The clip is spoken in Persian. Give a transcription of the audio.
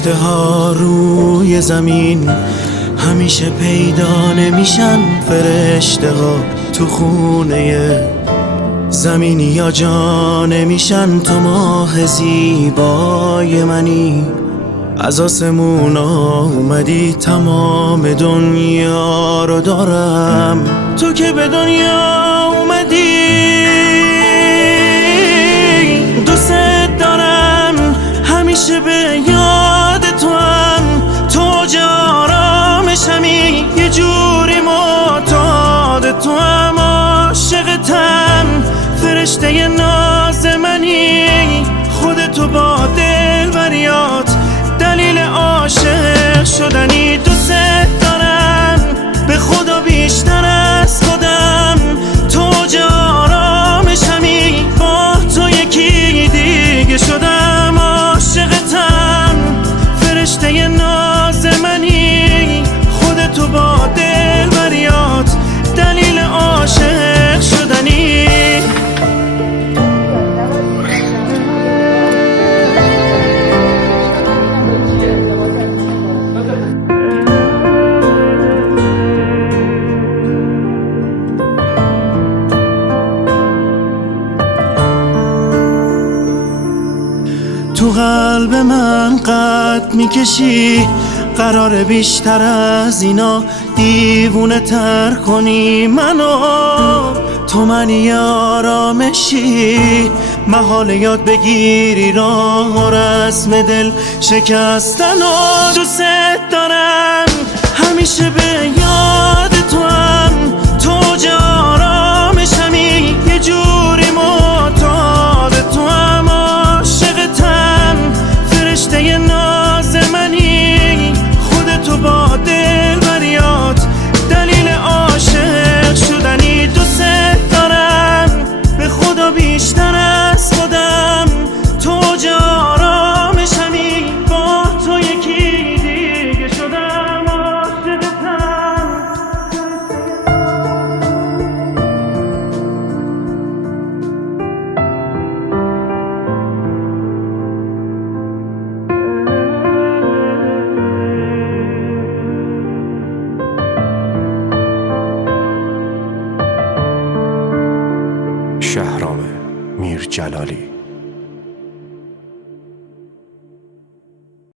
فرشته ها روی زمین همیشه پیدا نمیشن. فرشته ها تو خونه زمینی یا جا نمیشن. تو ماه زیبای منی، از آسمون اومدی، تمام دنیا رو دارم. تو که به دنیا اومدی دوست دارم، همیشه به یاد تو هم. تو جارامشمی، یه جوری معتاد تو هم، عاشقتم، فرشته ناز منی. خودتو با دلبریات دلیل عاشق شدنی. دوست دارم به خدا بیشتر از خودم. تو جارامشمی، با تو یکی دیگه شدم. عاشقتم، فرشته ناز منی. خودتو با دلبریات دلیل عاشق شدنی. تو قلب من قد میکشی، قرار بیشتر از اینا دیوونه تر کنی منو. تو منی آرامشی، محال یاد بگیری راه و رسم دل شکستن. و دوست دارم همیشه به یاد تو هم. تو جارامشمی، یه جوری معتاد تو هم. عاشقتم، فرشته ناز منی. خودتو با دلبریات دلیل عاشق شدنی. دوست دارم به خدا بیشتر از خودم. تو جارامشمی، با تو یکی دیگه شدم. عاشقتم. شهرام میرجلالی.